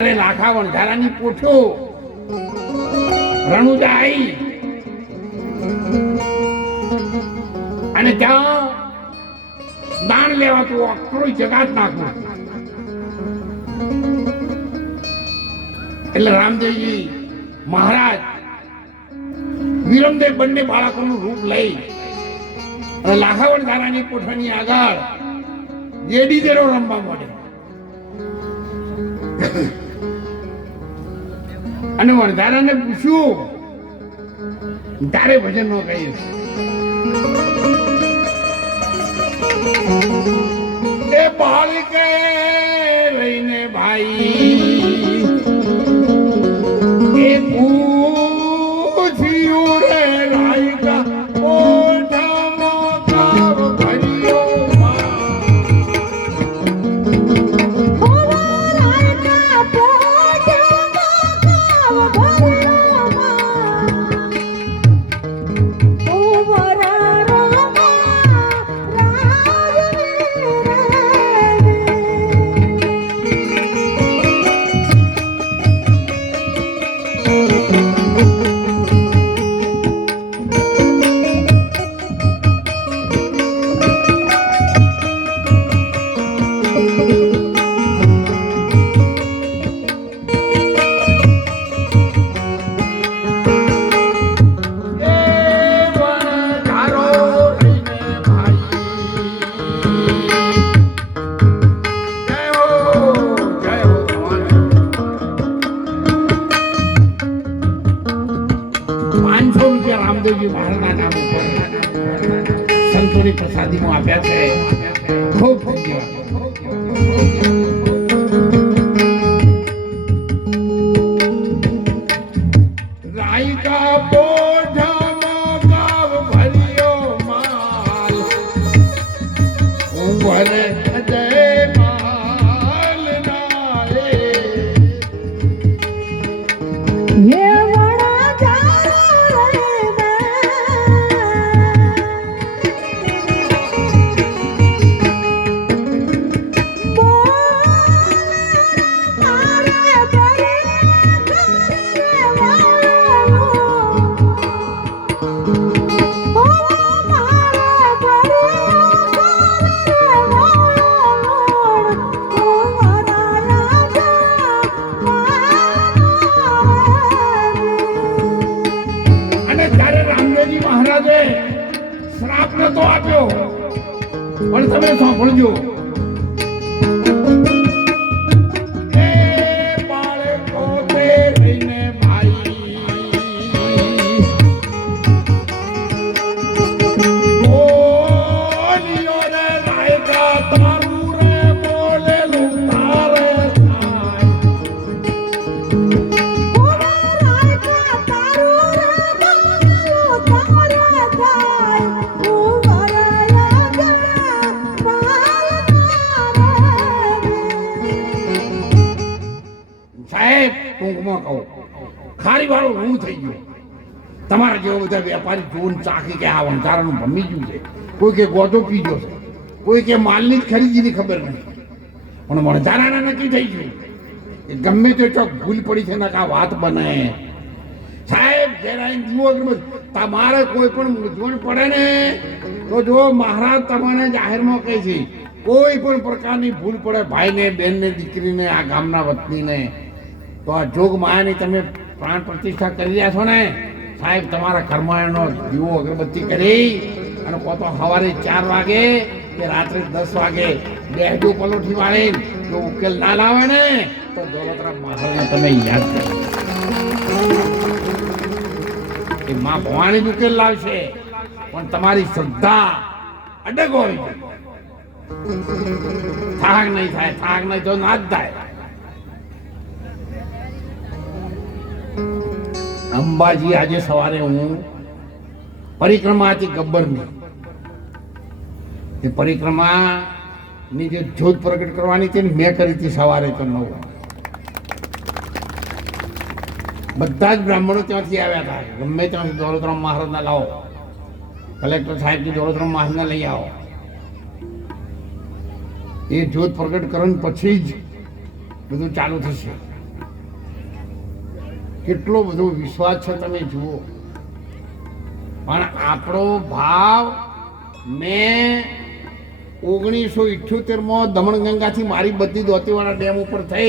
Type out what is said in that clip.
અરે લાખા વણઝારાની પૂછો. રણુજા આવી અને ત્યાં દાન લેવાતું આખું જગાત નાખવું. એટલે રામદેવજી મહારાજ વિરમદેવ બંને બાળકોનું રૂપ લઈ અને લાખાવણ ધારાની કોઠાની આગળ જેડી દેરો રમવા મળે અને વણધારાને પૂછ્યું તારે ભજન નો કહીએ એ બાળકે લઈને ભાઈ પાંચસો રૂપિયા રામદેવજી મહારાજના નામ ઉપર સંતોની પ્રસાદીમાં આપ્યા છે. ખૂબ ધન્યવાદ. મહારાજે શ્રાપ નતો આપ્યો. પણ તમે સાંભળજો. ટૂંકમાં કહું ખારી વાળો હું થઈ ગયો. તમારા જેવો બધા વેપારી જોન ચાખી કે આ વંચારાનું ભમી ગયું છે. કોઈ કે ગોટો પી ગયો છે. કોઈ કે માલની ખરીદીની ખબર નથી. પણ વણધારાના નક્કી થઈ ગયું. એ ગમે તે ચોક ભૂલ પડી છે ને આ વાત બને. સાહેબ જરા એમ જુઓ તમારે કોઈ પણ મૂંઝવણ પડે ને, તો જો મહારાજ તમને જાહેરમાં કહે છે, કોઈ પણ પ્રકારની ભૂલ પડે, ભાઈને, બેનને, દીકરીને, આ ગામના વતનીને તો આ જોગ માયાની તમે પ્રાણ પ્રતિષ્ઠા કરી રહ્યા છો ને, સાહેબ, તમારા કર્માયણનો દીવો અગરબત્તી કરી અને પોતો સવારે ચાર વાગે કે રાત્રે દસ વાગે બેહડું પલોઠી વાળી જો ઉકેલ ના લાવે ને, તો દોલતરામ મહારાજને તમે યાદ કરો એ માં ભવાની જ ઉકેલ લાવશે, પણ તમારી શ્રદ્ધા અડગ હોય થાક નહીં થાય, થાક નહીં તો ના જ થાય. અંબાજી આજે સવારે હું પરિક્રમા હતી ગબ્બરની. એ પરિક્રમાની જે જોત પ્રગટ કરવાની હતી ને મેં કરી હતી સવારે તો નવ બધા જ બ્રાહ્મણો ત્યાંથી આવ્યા હતા. ગમે ત્યાંથી દોલતરામ મહારાજના લાવો. કલેક્ટર સાહેબથી દોલતરામ મહારાજને લઈ આવો. એ જોત પ્રગટ કરન પછી જ બધું ચાલુ થશે. કેટલો બધો વિશ્વાસ છે તમે જુઓ. પણ આપણો ભાવ મેં ઓગણીસો ઇઠ્યોતેરમાં દમણગંગાથી મારી બધી દોતીવાળા ડેમ ઉપર થઈ.